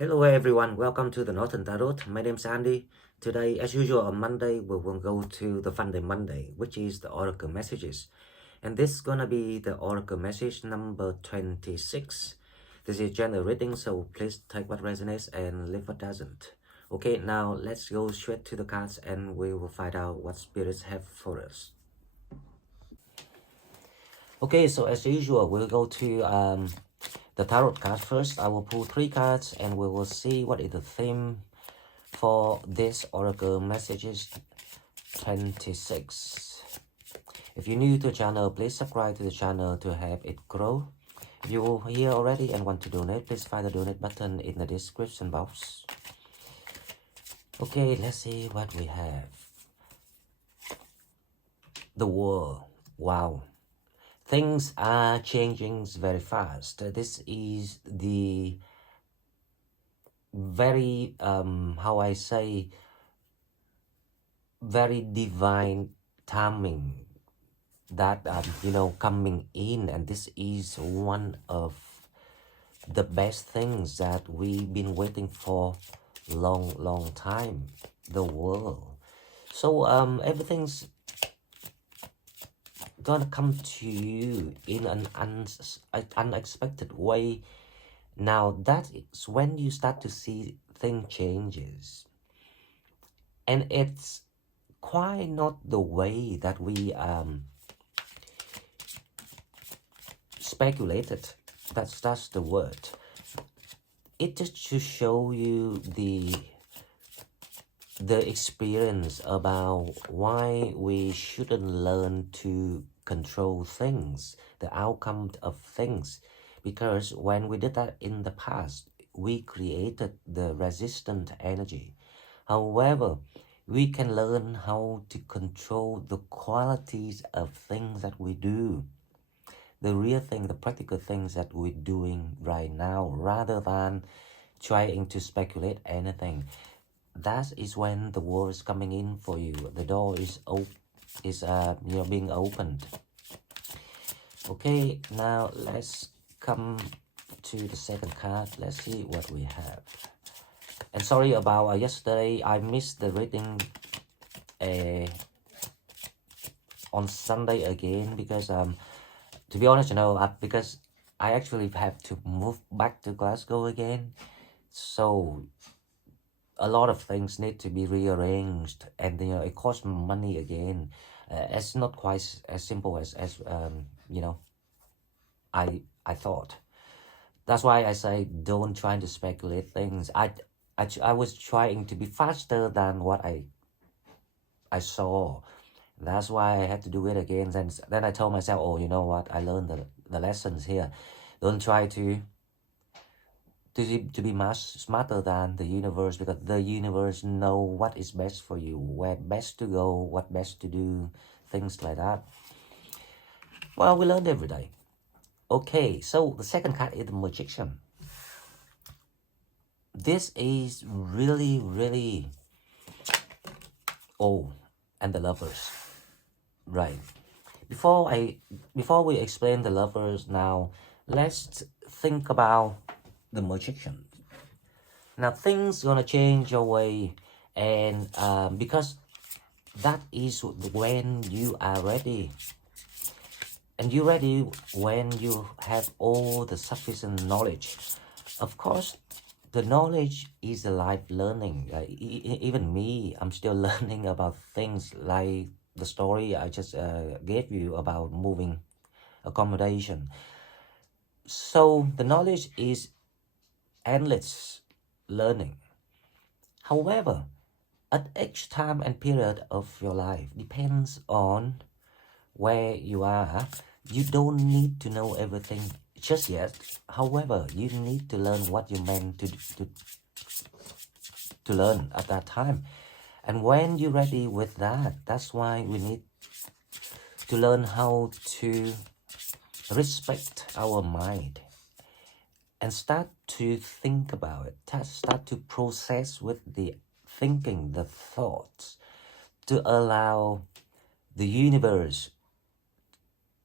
Hello everyone, welcome to the Northern Tarot. My name is Andy. Today, as usual on Monday, we will go to the Fun Day Monday, which is the Oracle Messages. And this is gonna be the Oracle Message number 26. This is general reading, so please take what resonates and leave what doesn't. Okay, now let's go straight to the cards and we will find out what spirits have for us. Okay, so as usual, we'll go to the tarot card first. I will pull 3 cards and we will see what is the theme for this Oracle Messages 26. If you're new to the channel, please subscribe to the channel to help it grow. If you're here already and want to donate, please find the donate button in the description box. Okay, let's see what we have. The world. Wow. Things are changing very fast. This is the very, how I say, very divine timing that, coming in. And this is one of the best things that we've been waiting for long time. The world. So, everything's gonna come to you in an unexpected way. Now that is when you start to see things changes, and it's quite not the way that we speculated. That's the word. It just to show you the experience about why we shouldn't learn to control things, the outcome of things, because when we did that in the past, we created the resistant energy. However, we can learn how to control the qualities of things that we do, the real thing, the practical things that we're doing right now, rather than trying to speculate anything. That is when the world is coming in for you. The door is being opened. Okay, now let's come to the second card. Let's see what we have. And sorry about yesterday. I missed the reading on Sunday again because to be honest, because I actually have to move back to Glasgow again. So a lot of things need to be rearranged, and it costs money again. It's not quite as simple as I thought. That's why I say don't try to speculate things. I was trying to be faster than what I saw. That's why I had to do it again. Then I told myself, oh, you know what? I learned the lessons here. Don't try to be much smarter than the universe, because the universe know what is best for you, where best to go, what best to do, things like that. Well, we learn every day. Okay, so the second card is the Magician. This is really and the Lovers, right? Before we explain the Lovers, now let's think about the Magician. Now things gonna change your way, and because that is when you are ready, and you're ready when you have all the sufficient knowledge. Of course, the knowledge is a life learning. Even me, I'm still learning about things like the story I just gave you about moving accommodation. So the knowledge is endless learning. However, at each time and period of your life depends on where you are. You don't need to know everything just yet. However, you need to learn what you meant to learn at that time. And when you're ready with that, that's why we need to learn how to respect our mind and start to think about it, start to process with the thinking, the thoughts, to allow the universe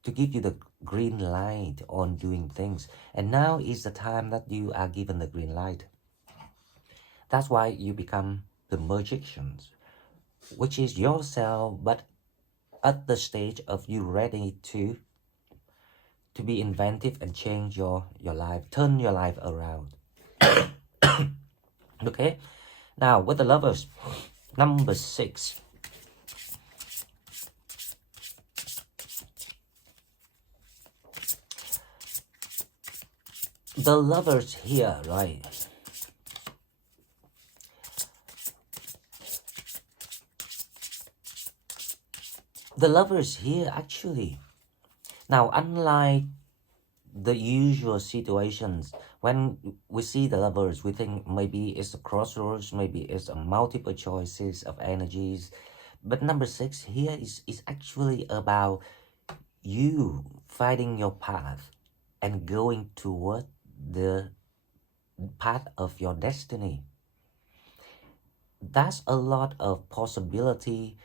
to give you the green light on doing things. And now is the time that you are given the green light. That's why you become the magicians, which is yourself, but at the stage of you ready to be inventive and change your life, turn your life around. Okay, now with the lovers, number 6. The lovers here, right? The lovers here actually. Now, unlike the usual situations, when we see the lovers, we think maybe it's a crossroads, maybe it's a multiple choices of energies. But number 6 here is actually about you finding your path and going toward the path of your destiny. That's a lot of possibility.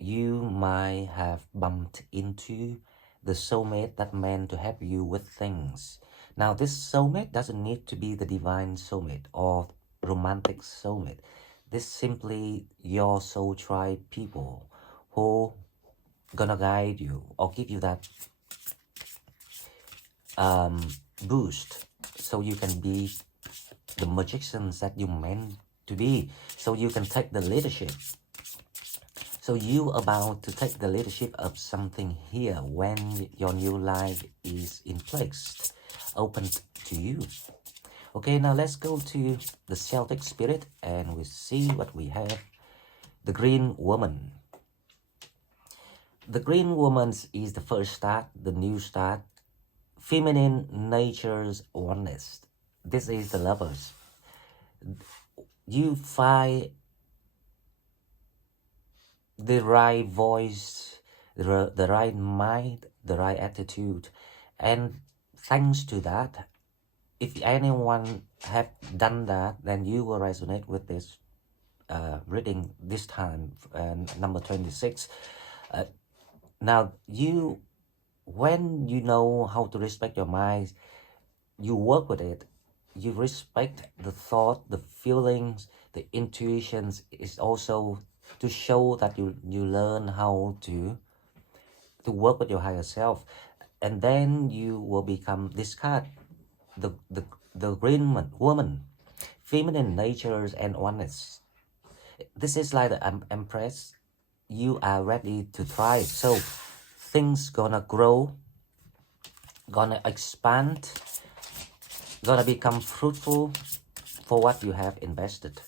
You might have bumped into the soulmate that meant to help you with things. Now, this soulmate doesn't need to be the divine soulmate or romantic soulmate. This simply your soul tribe people who gonna guide you or give you that boost so you can be the magicians that you meant to be, so you can take the leadership. So you about to take the leadership of something here when your new life is in place, open to you. Okay, now let's go to the Celtic spirit and we see what we have. The Green Woman. The Green Woman is the first start, the new start, feminine nature's oneness. This is the lovers. You find the right voice, the right mind, the right attitude. And thanks to that, if anyone have done that, then you will resonate with this reading this time, number 26. Now, when you know how to respect your mind, you work with it, you respect the thought, the feelings, the intuitions, is also to show that you learn how to work with your higher self. And then you will become this card, the Green Woman, feminine natures and oneness. This is like the Empress. You are ready to thrive. So things gonna grow, gonna expand, gonna become fruitful for what you have invested.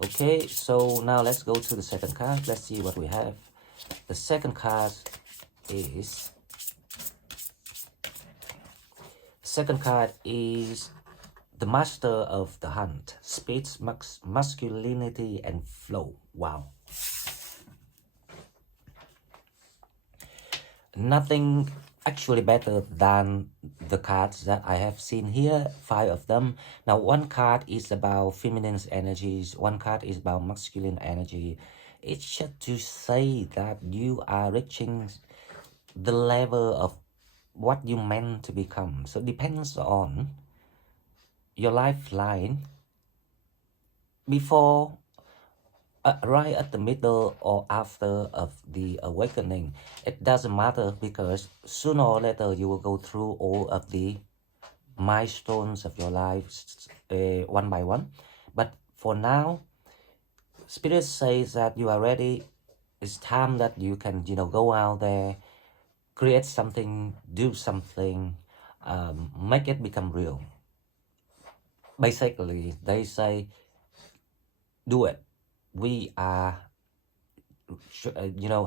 Okay, so now let's go to the second card. Let's see what we have. The second card is the Master of the Hunt, speeds, masculinity, and flow. Wow. Nothing actually better than the cards that I have seen here, 5 of them. Now, one card is about feminine energies, one card is about masculine energy. It's just to say that you are reaching the level of what you meant to become. So it depends on your lifeline before, right at the middle or after of the awakening. It doesn't matter, because sooner or later you will go through all of the milestones of your life one by one. But for now, Spirit says that you are ready. It's time that you can, go out there, create something, do something, make it become real. Basically, they say, do it. We are,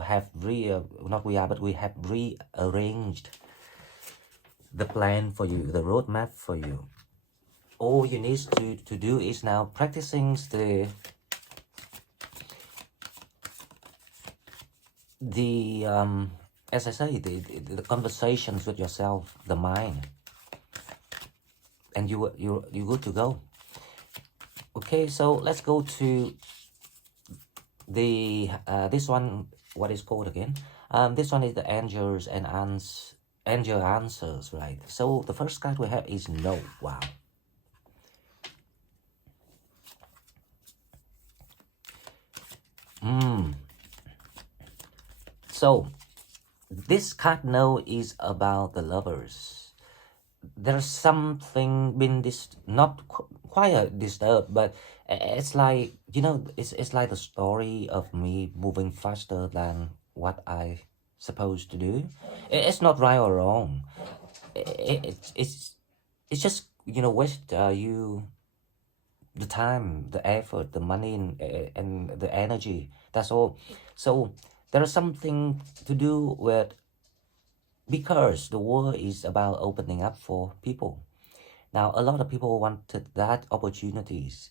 have we have rearranged the plan for you, the roadmap for you. All you need to do is now practicing the as I say, the conversations with yourself, the mind, and you're good to go. Okay, so let's go to the this one. What is called again? This one is the angels and ants and your answers, right? So the first card we have is no. Wow. So this card no is about the lovers. There's something been not quite disturbed, but it's like, you know, it's like the story of me moving faster than what I supposed to do. It's not right or wrong. It's just, you know, waste you the time, the effort, the money, and the energy. That's all. So there is something to do with, because the world is about opening up for people. Now, a lot of people wanted that opportunities,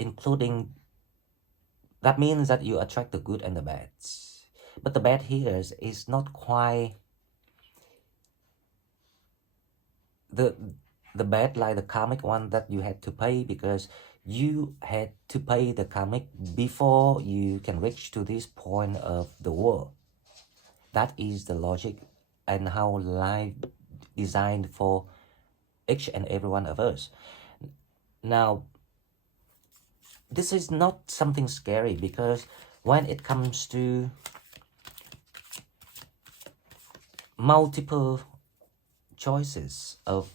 including, that means that you attract the good and the bad. But the bad here is not quite the the bad like the karmic one that you had to pay, because you had to pay the karmic before you can reach to this point of the world. That is the logic and how life designed for each and every one of us. Now, this is not something scary, because when it comes to multiple choices of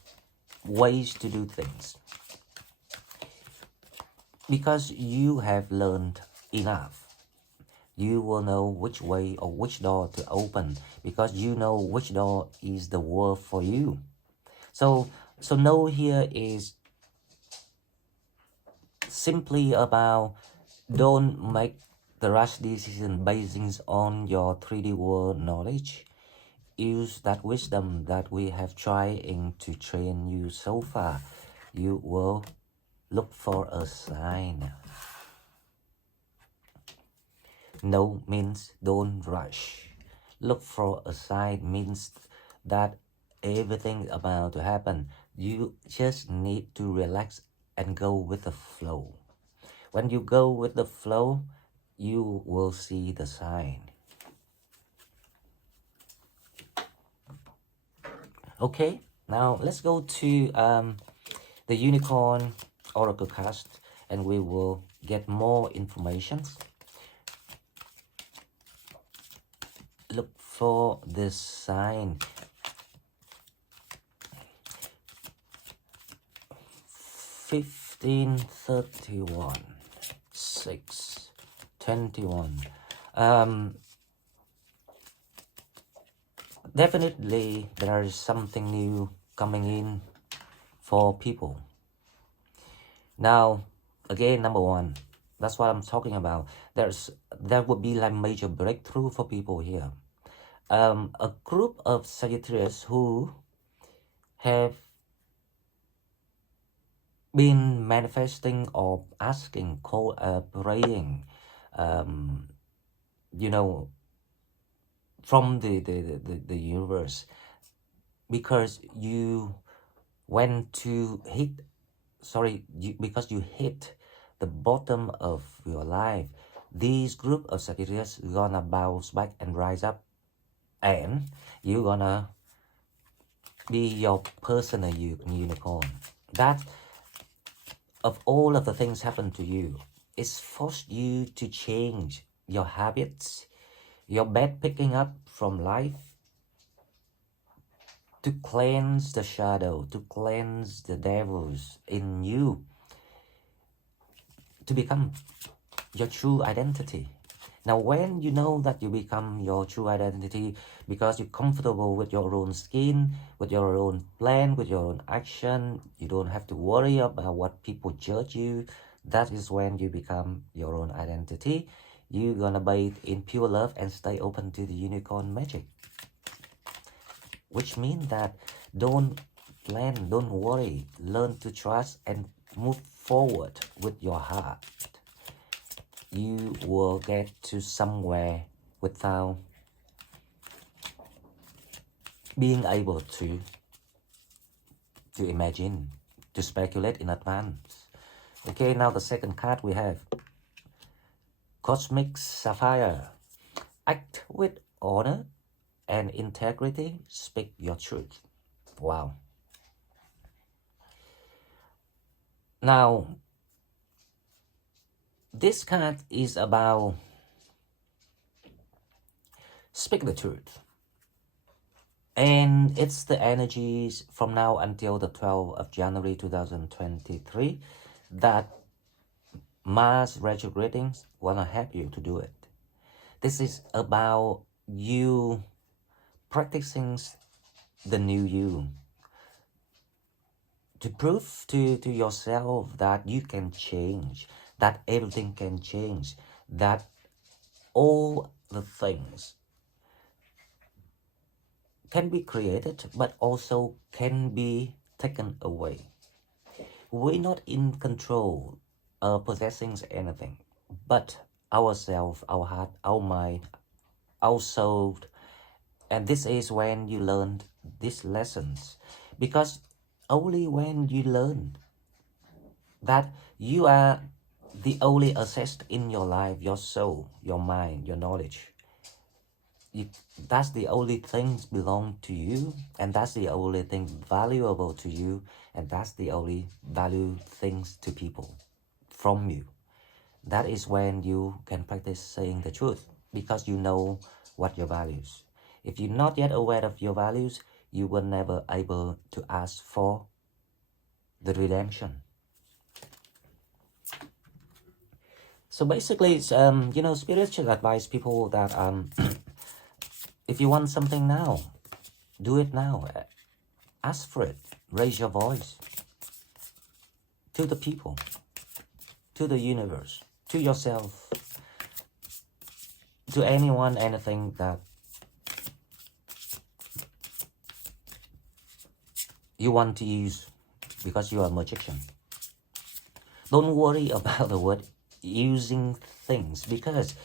ways to do things, because you have learned enough, you will know which way or which door to open, because you know which door is the world for you. So no here is simply about, don't make the rush decision based on your 3D world knowledge. Use that wisdom that we have trying to train you so far. You will look for a sign. No means don't rush. Look for a sign means that everything about to happen. You just need to relax and go with the flow. When you go with the flow, you will see the sign. Okay, now let's go to the Unicorn Oracle cast, and we will get more information. Look for this sign. 1531, 621. Definitely there is something new coming in for people. Now, again, number one, that's what I'm talking about. There would be like major breakthrough for people here. A group of Sagittarius who have been manifesting or asking, praying, you know, from the universe, because you went to hit, because you hit the bottom of your life. This group of Sagittarius gonna bounce back and rise up, and you gonna be your personal unicorn. That, of all of the things happen to you, it's forced you to change your habits, your bad picking up from life, to cleanse the shadow, to cleanse the devils in you, to become your true identity. Now, when you know that you become your true identity, because you're comfortable with your own skin, with your own plan, with your own action, you don't have to worry about what people judge you. That is when you become your own identity. You're gonna bathe in pure love and stay open to the unicorn magic. Which means that don't plan, don't worry, learn to trust and move forward with your heart. You will get to somewhere without being able to imagine, to speculate in advance. Okay, now the second card we have Cosmic Sapphire. Act with honor, and integrity. Speak your truth. Wow. Now, this card is about speak the truth. And it's the energies from now until the 12th of January 2023 that Mars retrograding want to help you to do it. This is about you practicing the new you, to prove to yourself that you can change, that everything can change, that all the things can be created but also can be taken away. We're not in control of possessing anything but ourselves, our heart, our mind, our soul. And this is when you learn these lessons, because only when you learn that you are the only asset in your life, your soul, your mind, your knowledge, that's the only things belong to you, and that's the only thing valuable to you, and that's the only value things to people from you. That is when you can practice saying the truth, because you know what your values. If you're not yet aware of your values, you will never able to ask for the redemption. So basically, it's spiritual advice people that if you want something now, do it now. Ask for it. Raise your voice to the people, to the universe, to yourself, to anyone, anything that you want to use, because you are a magician. Don't worry about the word using things, because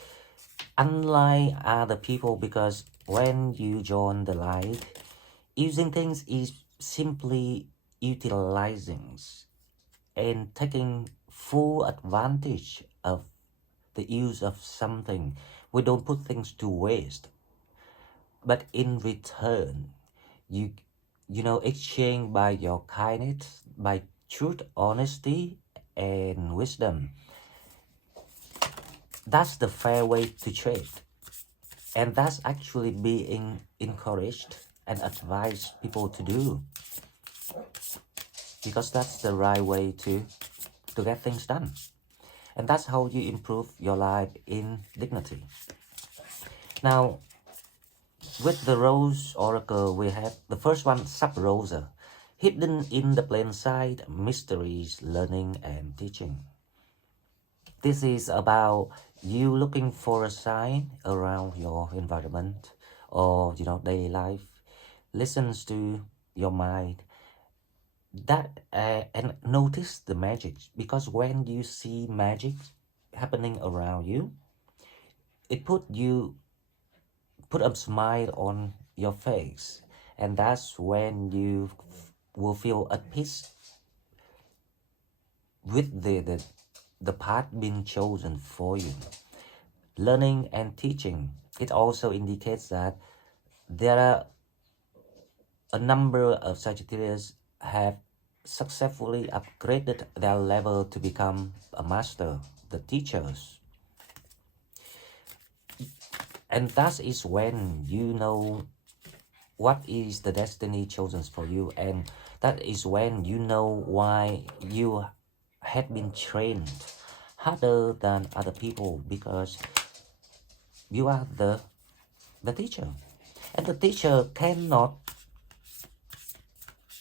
unlike other people, because when you join the light, using things is simply utilizing and taking full advantage of the use of something. We don't put things to waste, but in return, you exchange by your kindness, by truth, honesty, and wisdom. That's the fair way to trade, and that's actually being encouraged and advised people to do, because that's the right way to get things done. And that's how you improve your life in dignity. Now, with the Rose Oracle, we have the first one, Sub Rosa. Hidden in the plain sight, mysteries, learning, and teaching. This is about you looking for a sign around your environment or daily life. Listens to your mind, that and notice the magic, because when you see magic happening around you, it put a smile on your face, and that's when you will feel at peace with the path being chosen for you. Learning and teaching, it also indicates that there are a number of Sagittarius have successfully upgraded their level to become a master, the teachers. And that is when you know what is the destiny chosen for you, and that is when you know why you had been trained harder than other people, because you are the teacher, and the teacher cannot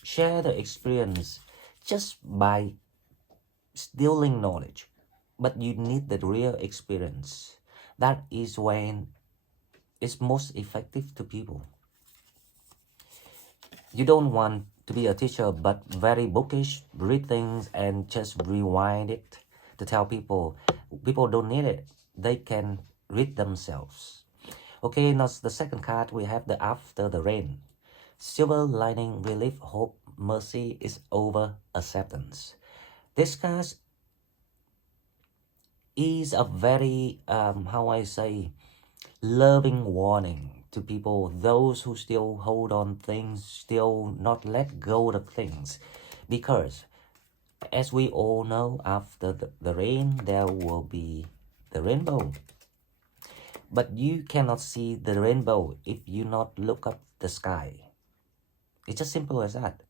share the experience just by stealing knowledge, but you need the real experience. That is when it's most effective to people. You don't want to be a teacher but very bookish, read things and just rewind it to tell people. People don't need it. They can read themselves. Okay, now the second card, we have the After the Rain. Silver lining, relief, hope, mercy is over, acceptance. This card is a very, how I say, loving warning to people, those who still hold on things, still not let go of things. Because as we all know, after the rain, there will be the rainbow. But you cannot see the rainbow if you not look up the sky. It's as simple as that.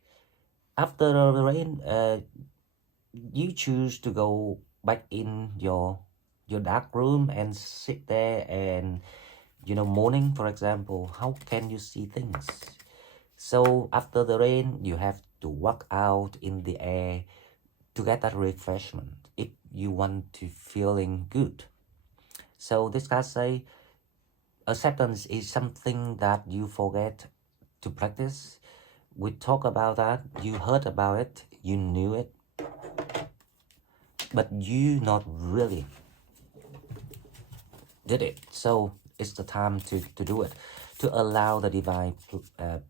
After the rain, you choose to go back in your dark room and sit there and, morning, for example, how can you see things? So after the rain, you have to walk out in the air to get that refreshment if you want to feeling good. So this guy say, acceptance is something that you forget to practice. We talk about that, you heard about it, you knew it, but you not really did it. So it's the time to do it, to allow the divine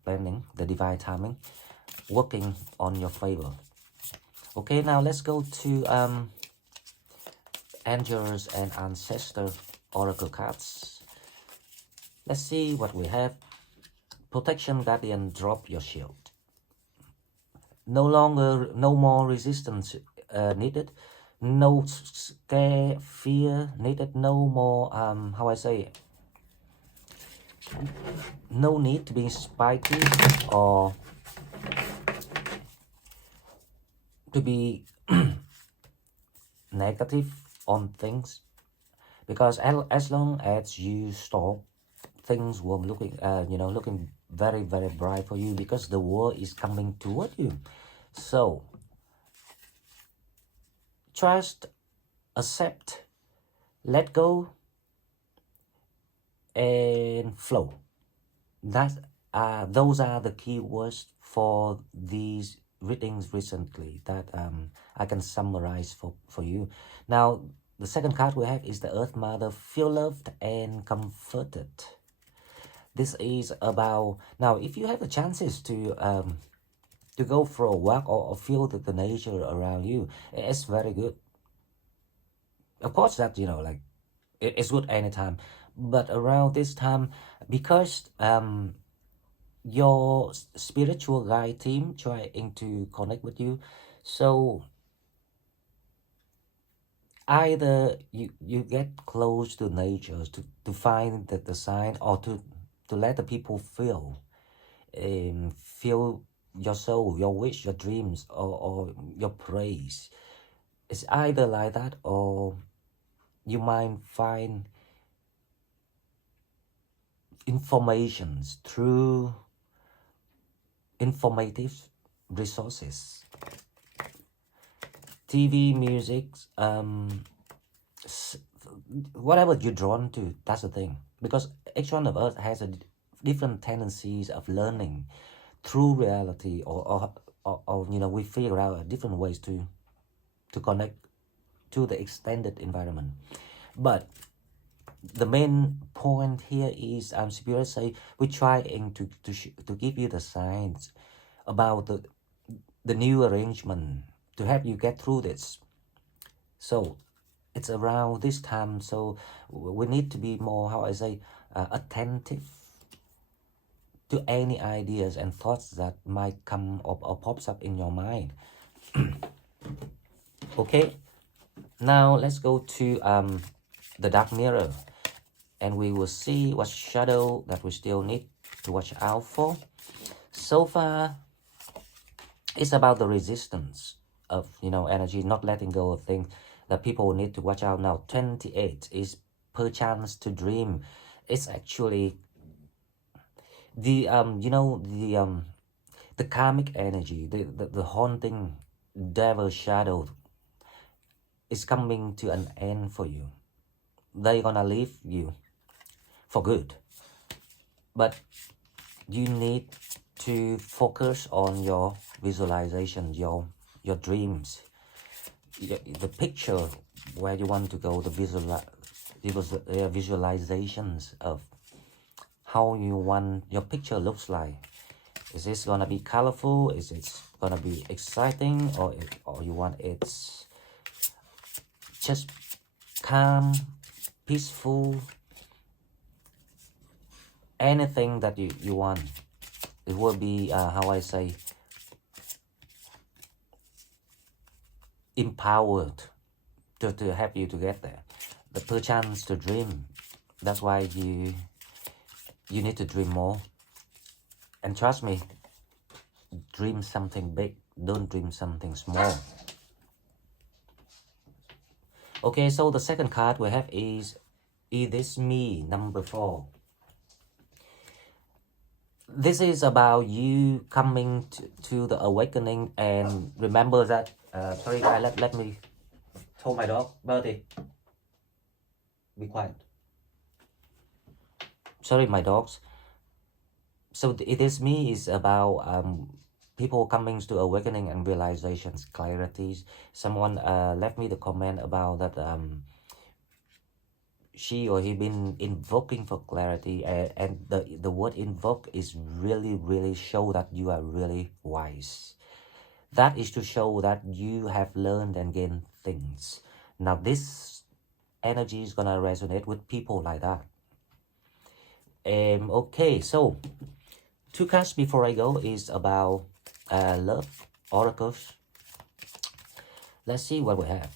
planning, the divine timing working on your favor. Okay, now let's go to angels and ancestor oracle cards. Let's see what we have. Protection, guardian, drop your shield. No more resistance needed. No scare, fear needed. No more, how I say it? No need to be spiky or to be negative on things. Because as long as you stop, things will looking, looking very, very bright for you, because the world is coming toward you. So trust, accept, let go, and flow. Those are the key words for these readings recently that I can summarize for you. Now, the second card we have is the Earth Mother. Feel loved and comforted. This is about, now if you have the chances to go for a walk or feel the nature around you, it's very good. Of course that, like, it's good anytime, but around this time, because your spiritual guide team trying to connect with you, so either you get close to nature to find the sign, or to let the people feel your soul, your wish, your dreams, or your praise. It's either like that, or you might find informations through informative resources, TV, music, whatever you're drawn to. That's the thing, because each one of us has a different tendencies of learning through reality, or we figure out different ways to connect to the extended environment. But the main point here is, Spirit say, we're trying to give you the signs about the new arrangement to help you get through this. So it's around this time, so we need to be more, how I say, attentive to any ideas and thoughts that might come up or pops up in your mind. Okay, now let's go to the dark mirror, and we will see what shadow that we still need to watch out for. So far, it's about the resistance of, energy, not letting go of things that people need to watch out. Now 28 is perchance to dream. It's actually the the karmic energy, the haunting devil shadow is coming to an end for you. They're gonna leave you for good, but you need to focus on your visualization, your dreams, the picture where you want to go, the visualizations of how you want your picture looks like. Is this gonna be colorful? Is it gonna be exciting, or you want it's just calm, peaceful, anything that you want. It will be, how I say, empowered to help you to get there. The chance to dream. That's why you need to dream more. And trust me, dream something big. Don't dream something small. Okay, so the second card we have is This Me, number 4. This is about you coming to the awakening, and remember that, sorry guys, let me tell my dog, Birdie, be quiet. Sorry, my dogs. So It Is Me is about people coming to awakening and realizations, clarities. Someone left me the comment about that she or he been invoking for clarity, and the word invoke is really show that you are really wise. That is to show that you have learned and gained things. Now this energy is gonna resonate with people like that. Okay, so 2 cards before I go is about love oracles. Let's see what we have.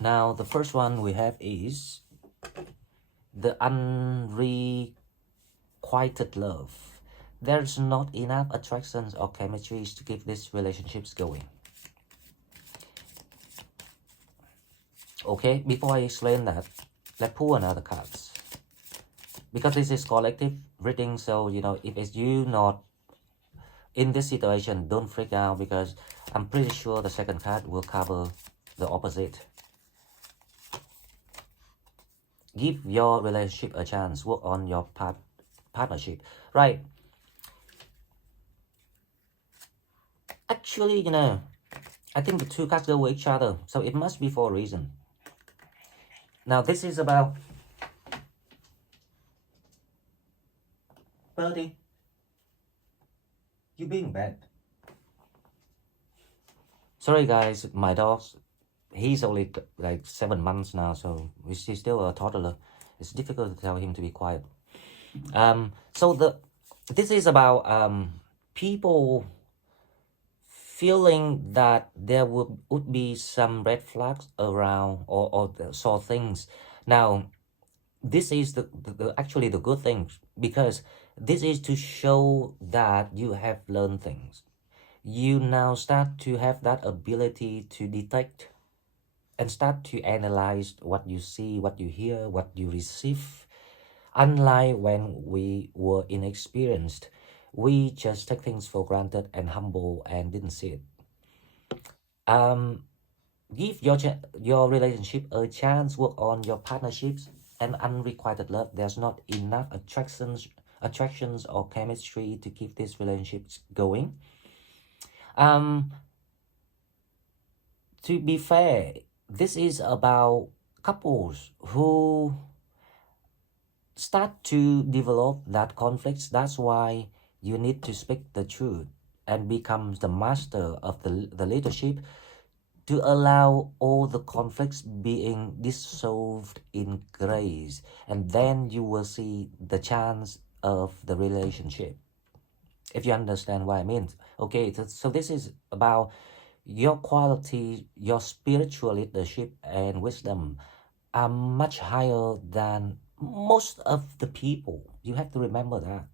Now the first one we have is the unrequited love. There's not enough attractions or chemistries to keep these relationships going. Okay, before I explain that, let's pull another cards. Because this is collective reading, so if it's you not in this situation, don't freak out, because I'm pretty sure the second card will cover the opposite. Give your relationship a chance. Work on your partnership. Right. Actually, I think the 2 cards go with each other, so it must be for a reason. Now this is about Birdie. You being bad. Sorry guys, my dog's, he's only like 7 months now, so he's still a toddler. It's difficult to tell him to be quiet. So this is about people feeling that there would be some red flags around, or saw things. Now this is actually the good thing, because this is to show that you have learned things. You now start to have that ability to detect and start to analyze what you see, what you hear, what you receive. Unlike when we were inexperienced, we just take things for granted and humble and didn't see it. Give your relationship a chance. Work on your partnerships and unrequited love. There's not enough attractions or chemistry to keep these relationships going. To be fair, this is about couples who start to develop that conflicts. That's why you need to speak the truth and become the master of the leadership, to allow all the conflicts being dissolved in grace, and then you will see the chance of the relationship, if you understand what I mean. Okay, so this is about your quality, your spiritual leadership and wisdom are much higher than most of the people. You have to remember that.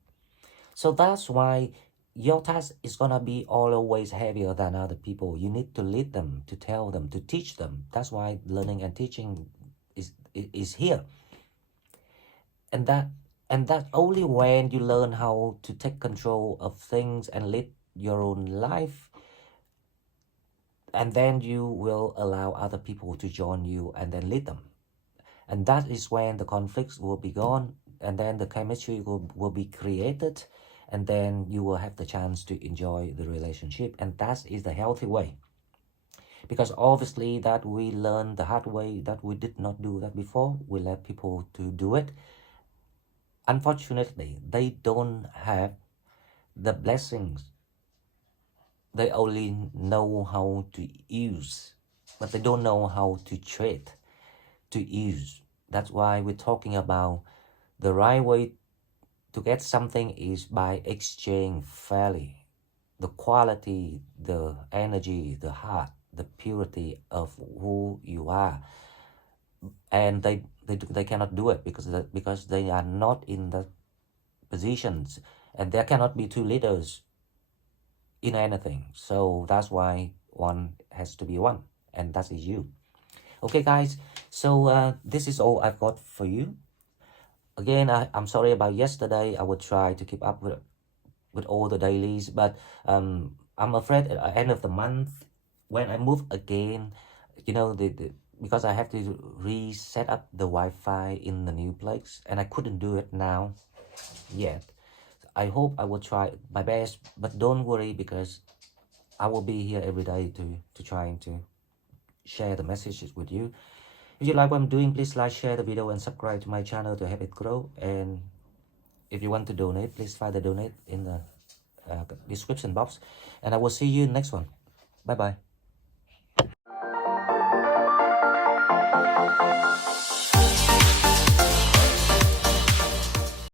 So that's why your task is gonna be always heavier than other people. You need to lead them, to tell them, to teach them. That's why learning and teaching is here. And that only when you learn how to take control of things and lead your own life, and then you will allow other people to join you and then lead them. And that is when the conflicts will be gone, and then the chemistry will be created, and then you will have the chance to enjoy the relationship. And that is the healthy way. Because obviously that we learn the hard way, that we did not do that before. We let people to do it. Unfortunately, they don't have the blessings. They only know how to use, but they don't know how to trade, to use. That's why we're talking about the right way to get something is by exchange fairly. The quality, the energy, the heart, the purity of who you are. And they cannot do it because they are not in the positions, and there cannot be two leaders in anything. So that's why one has to be one, and that is you. Okay, guys. So this is all I've got for you. Again, I'm sorry about yesterday. I will try to keep up with all the dailies, but I'm afraid at the end of the month when I move again, you know, because I have to reset up the Wi-Fi in the new place, and I couldn't do it now yet. I hope I will try my best, but don't worry because I will be here every day to try to share the messages with you. If you like what I'm doing, please like, share the video, and subscribe to my channel to help it grow. And if you want to donate, please find the donate in the description box. And I will see you next one. Bye bye.